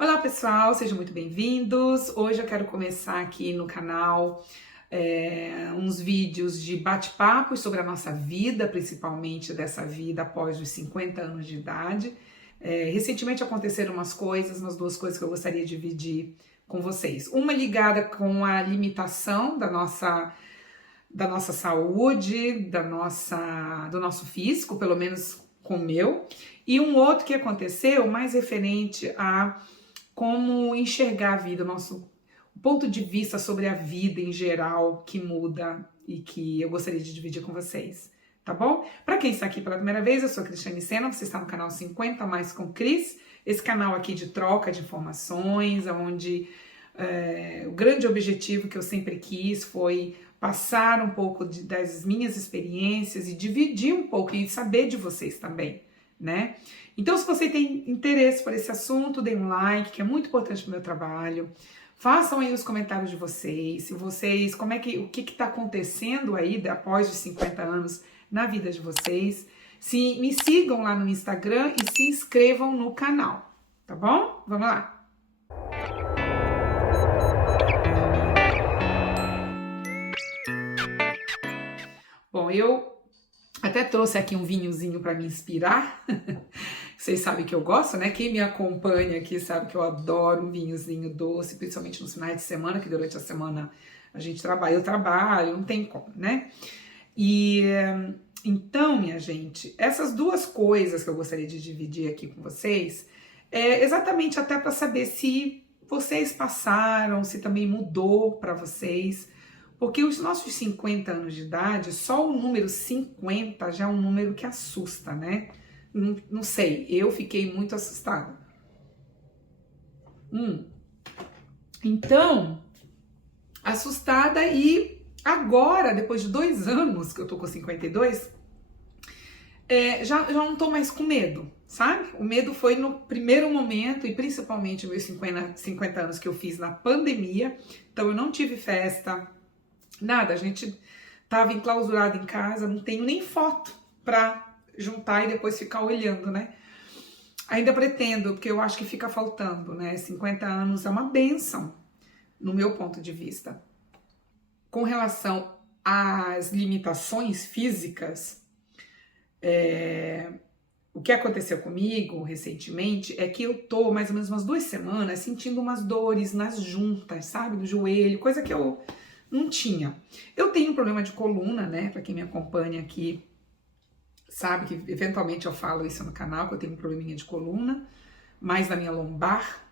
Olá pessoal, sejam muito bem-vindos. Hoje eu quero começar aqui no canal uns vídeos de bate-papos sobre a nossa vida, principalmente dessa vida após os 50 anos de idade. Recentemente aconteceram umas duas coisas que eu gostaria de dividir com vocês. Uma ligada com a limitação da nossa saúde, do nosso físico, pelo menos com o meu, e um outro que aconteceu mais referente a como enxergar a vida, nosso ponto de vista sobre a vida em geral que muda e que eu gostaria de dividir com vocês, tá bom? Para quem está aqui pela primeira vez, eu sou a Cristiane Sena, você está no canal 50 Mais com Cris, esse canal aqui de troca de informações, onde o grande objetivo que eu sempre quis foi passar um pouco das minhas experiências e dividir um pouco e saber de vocês também, né? Então, se você tem interesse por esse assunto, dê um like, que é muito importante para o meu trabalho. Façam aí os comentários de vocês, o que está acontecendo aí após os 50 anos na vida de vocês. Me sigam lá no Instagram e se inscrevam no canal, tá bom? Vamos lá! Bom, eu até trouxe aqui um vinhozinho para me inspirar. Vocês sabem que eu gosto, né? Quem me acompanha aqui sabe que eu adoro um vinhozinho doce, principalmente nos finais de semana, que durante a semana a gente trabalha, eu trabalho, não tem como, né? E então, minha gente, essas duas coisas que eu gostaria de dividir aqui com vocês é exatamente até para saber se vocês passaram, se também mudou para vocês. Porque os nossos 50 anos de idade, só o número 50 já é um número que assusta, né? Não sei, eu fiquei muito assustada. Então, assustada e agora, depois de 2 anos que eu tô com 52, já não tô mais com medo, sabe? O medo foi no primeiro momento e principalmente meus 50 anos que eu fiz na pandemia. Então eu não tive festa, nada, a gente tava enclausurado em casa, não tenho nem foto pra juntar e depois ficar olhando, né? Ainda pretendo, porque eu acho que fica faltando, né? 50 anos é uma bênção, no meu ponto de vista. Com relação às limitações físicas, o que aconteceu comigo recentemente é que eu tô mais ou menos umas 2 semanas sentindo umas dores nas juntas, sabe? No joelho, coisa que eu não tinha. Eu tenho um problema de coluna, né? Pra quem me acompanha aqui, sabe que eventualmente eu falo isso no canal, que eu tenho um probleminha de coluna, mais na minha lombar,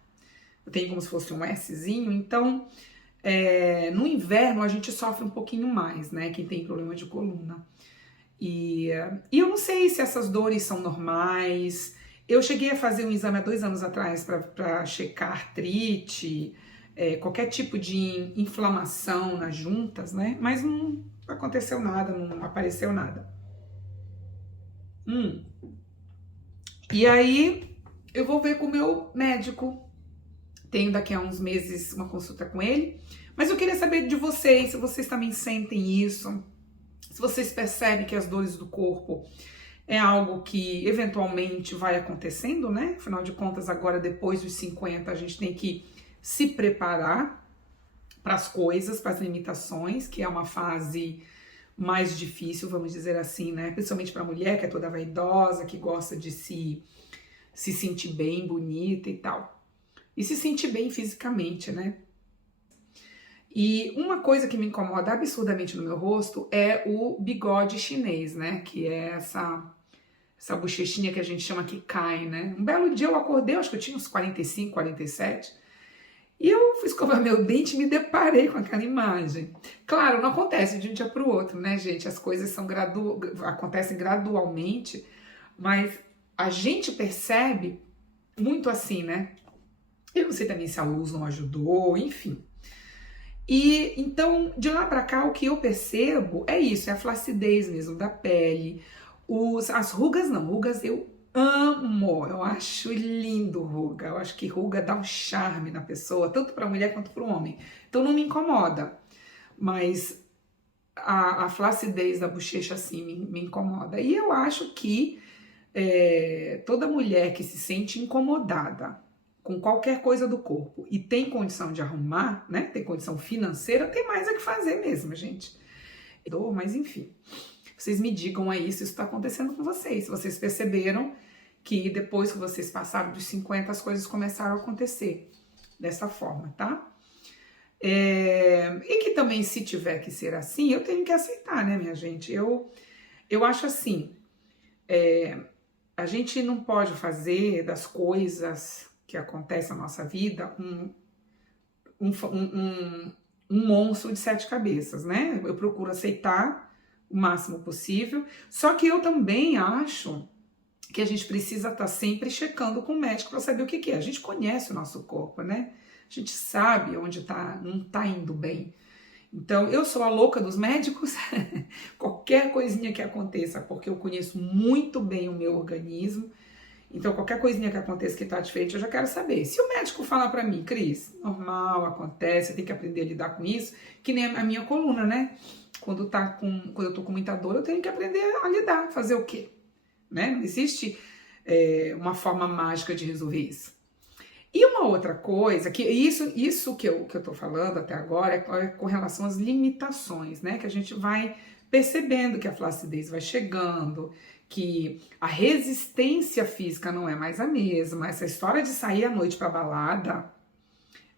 eu tenho como se fosse um Szinho, então no inverno a gente sofre um pouquinho mais, né, quem tem problema de coluna. E eu não sei se essas dores são normais. Eu cheguei a fazer um exame há 2 anos atrás para checar artrite, qualquer tipo de inflamação nas juntas, né, mas não aconteceu nada, não apareceu nada. E aí eu vou ver com o meu médico, tenho daqui a uns meses uma consulta com ele, mas eu queria saber de vocês, se vocês também sentem isso, se vocês percebem que as dores do corpo é algo que eventualmente vai acontecendo, né? Afinal de contas, agora depois dos 50 a gente tem que se preparar para as coisas, para as limitações, que é uma fase mais difícil, vamos dizer assim, né? Principalmente para a mulher que é toda vaidosa, que gosta de se sentir bem, bonita e tal. E se sentir bem fisicamente, né? E uma coisa que me incomoda absurdamente no meu rosto é o bigode chinês, né? Que é essa bochechinha que a gente chama que cai, né? Um belo dia eu acordei, acho que eu tinha uns 45, 47, e eu fui escovar meu dente e me deparei com aquela imagem. Claro, não acontece de um dia para o outro, né, gente? As coisas acontecem gradualmente, mas a gente percebe muito assim, né? Eu não sei também se a luz não ajudou, enfim. E então, de lá para cá, o que eu percebo é isso, é a flacidez mesmo da pele. As rugas não, rugas eu amo, eu acho lindo ruga, eu acho que ruga dá um charme na pessoa, tanto para mulher quanto para o homem, então não me incomoda, mas a flacidez da bochecha assim me incomoda, e eu acho que toda mulher que se sente incomodada com qualquer coisa do corpo e tem condição de arrumar, né? Tem condição financeira, tem mais a que fazer mesmo, gente. Mas enfim, vocês me digam aí se isso está acontecendo com vocês. Se vocês perceberam que depois que vocês passaram dos 50, as coisas começaram a acontecer dessa forma, tá? E que também, se tiver que ser assim, eu tenho que aceitar, né, minha gente? Eu acho assim, a gente não pode fazer das coisas que acontecem na nossa vida um monstro de 7 cabeças, né? Eu procuro aceitar o máximo possível, só que eu também acho que a gente precisa estar sempre checando com o médico para saber o que é. A gente conhece o nosso corpo, né? A gente sabe onde não tá indo bem. Então, eu sou a louca dos médicos, qualquer coisinha que aconteça, porque eu conheço muito bem o meu organismo, então qualquer coisinha que aconteça que tá diferente, eu já quero saber. Se o médico falar pra mim, Cris, normal, acontece, tem que aprender a lidar com isso, que nem a minha coluna, né? Quando eu tô com muita dor, eu tenho que aprender a lidar, fazer o quê? Né? Não existe uma forma mágica de resolver isso. E uma outra coisa, que isso que eu tô falando até agora é com relação às limitações, né? Que a gente vai percebendo que a flacidez vai chegando, que a resistência física não é mais a mesma. Essa história de sair à noite pra balada,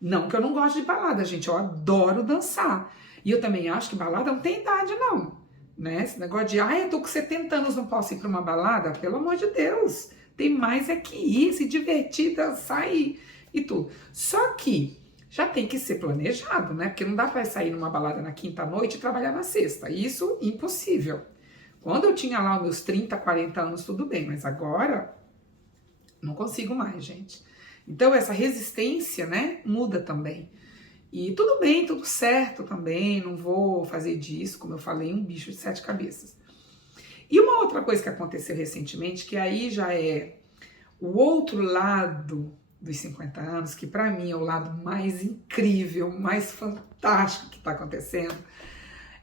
não que eu não gosto de balada, gente, eu adoro dançar. E eu também acho que balada não tem idade, não. Né? Esse negócio de, eu tô com 70 anos, não posso ir pra uma balada, pelo amor de Deus. Tem mais é que ir, se divertir, dançar e tudo. Só que já tem que ser planejado, né? Porque não dá para sair numa balada na quinta noite e trabalhar na sexta. Isso, impossível. Quando eu tinha lá os meus 30, 40 anos, tudo bem. Mas agora, não consigo mais, gente. Então, essa resistência, né, muda também. E tudo bem, tudo certo também. Não vou fazer disso, como eu falei, um bicho de 7 cabeças. E uma outra coisa que aconteceu recentemente, que aí já é o outro lado dos 50 anos, que para mim é o lado mais incrível, mais fantástico que está acontecendo,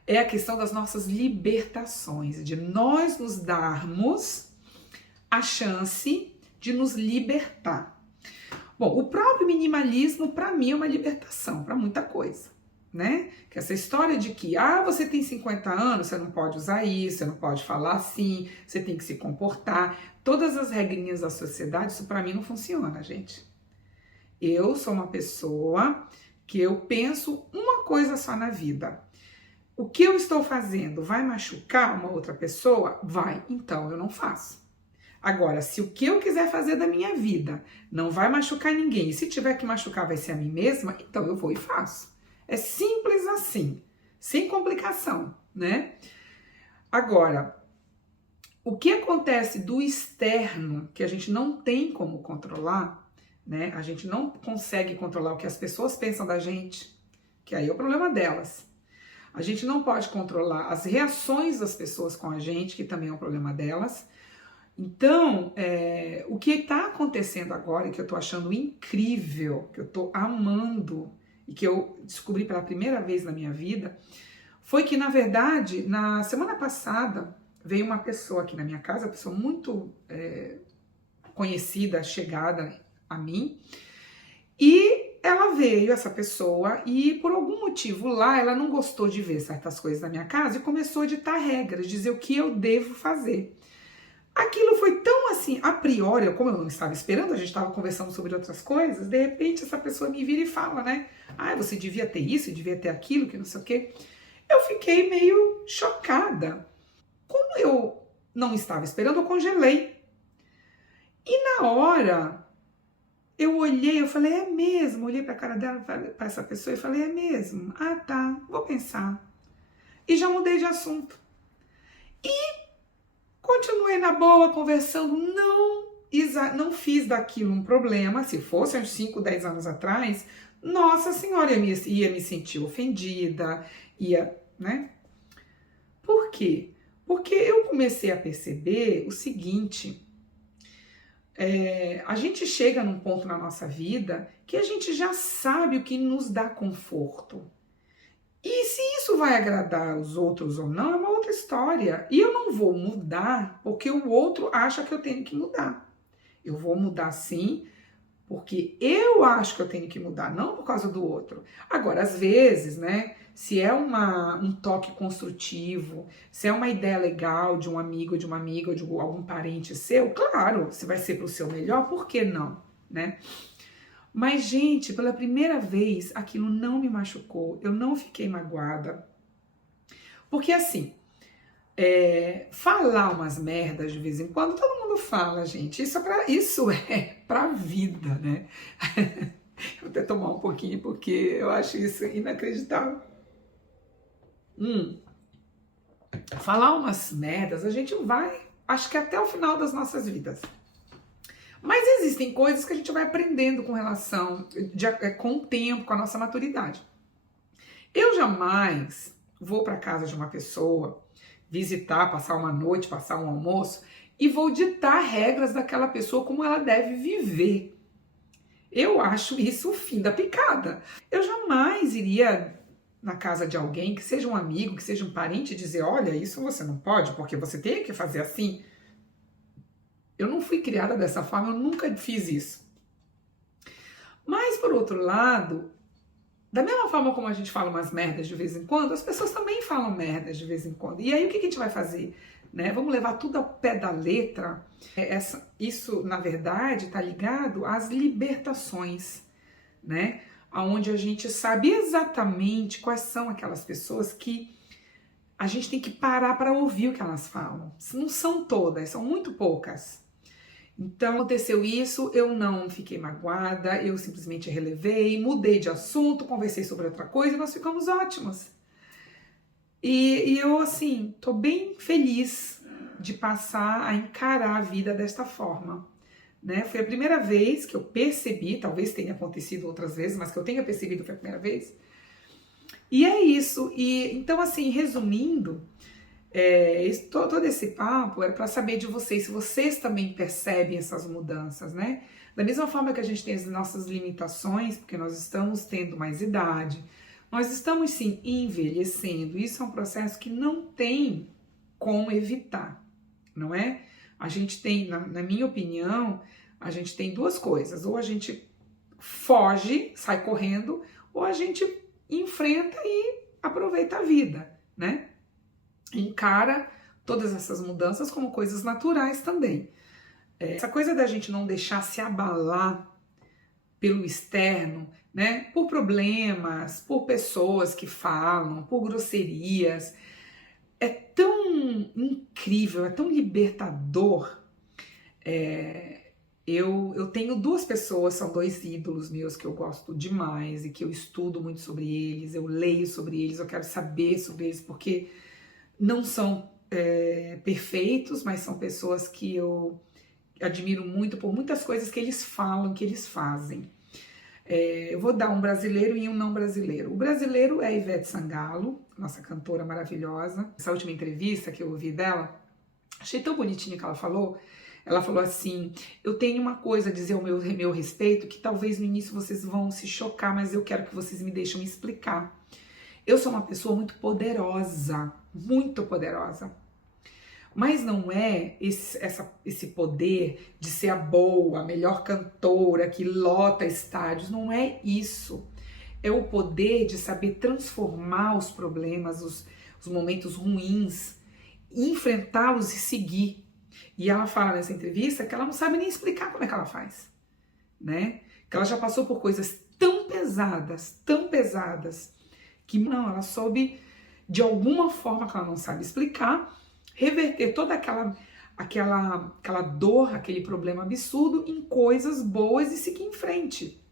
é a questão das nossas libertações, de nós nos darmos a chance de nos libertar. Bom, o próprio minimalismo para mim é uma libertação para muita coisa. Né? Que essa história de que, você tem 50 anos, você não pode usar isso, você não pode falar assim, você tem que se comportar. Todas as regrinhas da sociedade, isso pra mim não funciona, gente. Eu sou uma pessoa que eu penso uma coisa só na vida. O que eu estou fazendo vai machucar uma outra pessoa? Vai, então eu não faço. Agora, se o que eu quiser fazer da minha vida não vai machucar ninguém, e se tiver que machucar vai ser a mim mesma, então eu vou e faço. É simples assim, sem complicação, né? Agora, o que acontece do externo, que a gente não tem como controlar, né? A gente não consegue controlar o que as pessoas pensam da gente, que aí é o problema delas. A gente não pode controlar as reações das pessoas com a gente, que também é um problema delas. Então, o que está acontecendo agora, e que eu estou achando incrível, que eu estou amando, e que eu descobri pela primeira vez na minha vida, foi que, na verdade, na semana passada, veio uma pessoa aqui na minha casa, uma pessoa muito conhecida, chegada a mim, e ela veio, essa pessoa, e por algum motivo lá, ela não gostou de ver certas coisas na minha casa e começou a ditar regras, dizer o que eu devo fazer. Aquilo foi tão assim, a priori, como eu não estava esperando, a gente estava conversando sobre outras coisas, de repente essa pessoa me vira e fala, né? Você devia ter isso, devia ter aquilo, que não sei o quê. Eu fiquei meio chocada. Como eu não estava esperando, eu congelei. E na hora, eu olhei, eu falei, é mesmo? Olhei para a cara dela, para essa pessoa e falei, é mesmo? Tá, vou pensar. E já mudei de assunto. E continuei na boa, conversando, não fiz daquilo um problema. Se fosse uns 5, 10 anos atrás, nossa senhora, ia me sentir ofendida, né? Por quê? Porque eu comecei a perceber o seguinte, a gente chega num ponto na nossa vida que a gente já sabe o que nos dá conforto. E se isso vai agradar os outros ou não, é uma outra história. E eu não vou mudar porque o outro acha que eu tenho que mudar. Eu vou mudar sim porque eu acho que eu tenho que mudar, não por causa do outro. Agora, às vezes, né, se é um toque construtivo, se é uma ideia legal de um amigo, de uma amiga, ou de algum parente seu, claro, se vai ser para o seu melhor, por que não, né? Mas, gente, pela primeira vez, aquilo não me machucou, eu não fiquei magoada. Porque, assim, falar umas merdas de vez em quando, todo mundo fala, gente. Isso é pra vida, né? Vou até tomar um pouquinho, porque eu acho isso inacreditável. Falar umas merdas, a gente vai, acho que até o final das nossas vidas. Mas existem coisas que a gente vai aprendendo com relação, com o tempo, com a nossa maturidade. Eu jamais vou para casa de uma pessoa, visitar, passar uma noite, passar um almoço, e vou ditar regras daquela pessoa como ela deve viver. Eu acho isso o fim da picada. Eu jamais iria na casa de alguém, que seja um amigo, que seja um parente, dizer, olha, isso você não pode, porque você tem que fazer assim. Eu não fui criada dessa forma, eu nunca fiz isso. Mas, por outro lado, da mesma forma como a gente fala umas merdas de vez em quando, as pessoas também falam merdas de vez em quando. E aí o que a gente vai fazer? Né? Vamos levar tudo ao pé da letra? Isso, na verdade, está ligado às libertações, né? Onde a gente sabe exatamente quais são aquelas pessoas que a gente tem que parar para ouvir o que elas falam. Não são todas, são muito poucas. Então, aconteceu isso, eu não fiquei magoada, eu simplesmente relevei, mudei de assunto, conversei sobre outra coisa e nós ficamos ótimos. E eu, assim, tô bem feliz de passar a encarar a vida desta forma, né? Foi a primeira vez que eu percebi, talvez tenha acontecido outras vezes, mas que eu tenha percebido foi a primeira vez. E é isso. E então, assim, resumindo, todo esse papo era para saber de vocês, se vocês também percebem essas mudanças, né? Da mesma forma que a gente tem as nossas limitações, porque nós estamos tendo mais idade, nós estamos sim envelhecendo. Isso é um processo que não tem como evitar, não é? A gente tem, na minha opinião, a gente tem duas coisas: ou a gente foge, sai correndo, ou a gente enfrenta e aproveita a vida, né? Encara todas essas mudanças como coisas naturais também. Essa coisa da gente não deixar se abalar pelo externo, né? Por problemas, por pessoas que falam, por grosserias, é tão incrível, é tão libertador. Eu tenho duas pessoas, são dois ídolos meus que eu gosto demais e que eu estudo muito sobre eles, eu leio sobre eles, eu quero saber sobre eles, porque não são perfeitos, mas são pessoas que eu admiro muito por muitas coisas que eles falam, que eles fazem. Eu vou dar um brasileiro e um não brasileiro. O brasileiro é a Ivete Sangalo, nossa cantora maravilhosa. Essa última entrevista que eu ouvi dela, achei tão bonitinho que ela falou. Ela falou assim, eu tenho uma coisa a dizer ao meu respeito, que talvez no início vocês vão se chocar, mas eu quero que vocês me deixem explicar. Eu sou uma pessoa muito poderosa, mas não é esse poder de ser a boa, a melhor cantora que lota estádios, não é isso. É o poder de saber transformar os problemas, os momentos ruins, enfrentá-los e seguir. E ela fala nessa entrevista que ela não sabe nem explicar como é que ela faz, né? Que ela já passou por coisas tão pesadas, que não, ela soube, de alguma forma que ela não sabe explicar, reverter toda aquela dor, aquele problema absurdo em coisas boas e seguir em frente,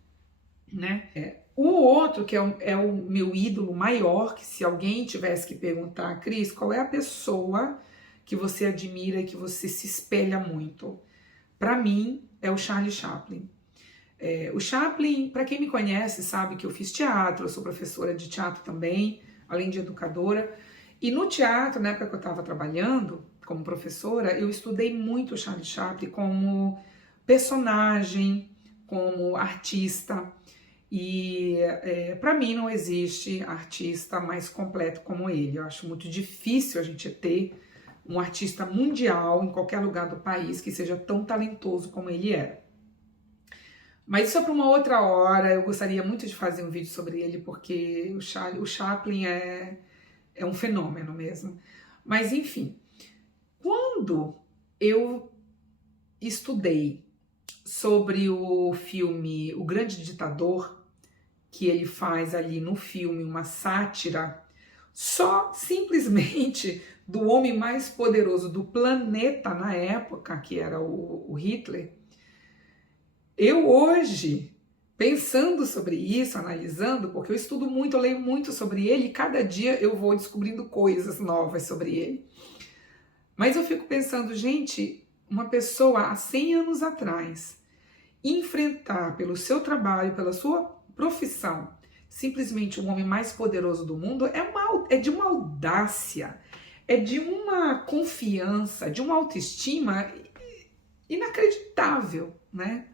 né? O outro, que é o meu ídolo maior, que se alguém tivesse que perguntar, Cris, qual é a pessoa que você admira e que você se espelha muito? Para mim, é o Charlie Chaplin. O Chaplin, para quem me conhece, sabe que eu fiz teatro, eu sou professora de teatro também, além de educadora. E no teatro, na época que eu estava trabalhando como professora, eu estudei muito o Charlie Chaplin como personagem, como artista. E para mim não existe artista mais completo como ele. Eu acho muito difícil a gente ter um artista mundial em qualquer lugar do país que seja tão talentoso como ele era. Mas isso é para uma outra hora. Eu gostaria muito de fazer um vídeo sobre ele, porque o Chaplin é um fenômeno mesmo. Mas enfim, quando eu estudei sobre o filme O Grande Ditador, que ele faz ali no filme uma sátira só simplesmente do homem mais poderoso do planeta na época, que era o Hitler, eu hoje, pensando sobre isso, analisando, porque eu estudo muito, eu leio muito sobre ele, e cada dia eu vou descobrindo coisas novas sobre ele. Mas eu fico pensando, gente, uma pessoa há 100 anos atrás, enfrentar pelo seu trabalho, pela sua profissão, simplesmente o homem mais poderoso do mundo, é de uma audácia, é de uma confiança, de uma autoestima inacreditável, né?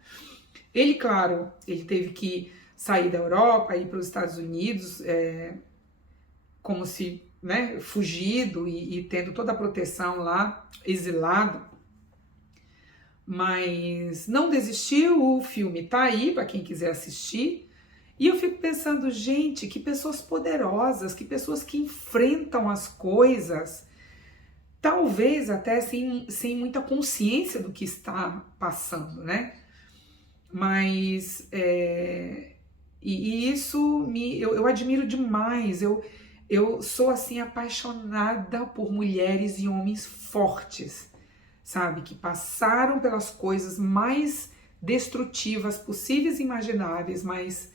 Ele, claro, ele teve que sair da Europa e ir para os Estados Unidos, como se, né, fugido e tendo toda a proteção lá, exilado, mas não desistiu. O filme tá aí para quem quiser assistir. E eu fico pensando, gente, que pessoas poderosas, que pessoas que enfrentam as coisas, talvez até sem muita consciência do que está passando, né? Mas isso eu admiro demais. Eu sou assim apaixonada por mulheres e homens fortes, sabe? Que passaram pelas coisas mais destrutivas possíveis e imagináveis, mas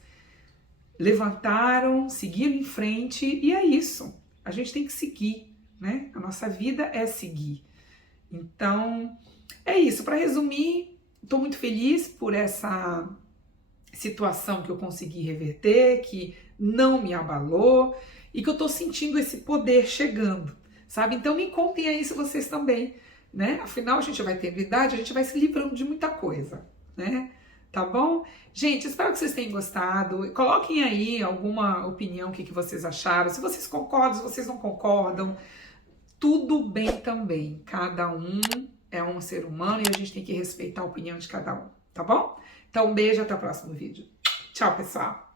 levantaram, seguiram em frente, e é isso. A gente tem que seguir, né? A nossa vida é seguir. Então, é isso. Para resumir, estou muito feliz por essa situação que eu consegui reverter, que não me abalou e que eu estou sentindo esse poder chegando, sabe? Então me contem aí se vocês também, né? Afinal, a gente vai ter idade, a gente vai se livrando de muita coisa, né? Tá bom? Gente, espero que vocês tenham gostado. Coloquem aí alguma opinião, o que vocês acharam. Se vocês concordam, se vocês não concordam, tudo bem também. Cada um é um ser humano e a gente tem que respeitar a opinião de cada um, tá bom? Então, um beijo, até o próximo vídeo. Tchau, pessoal!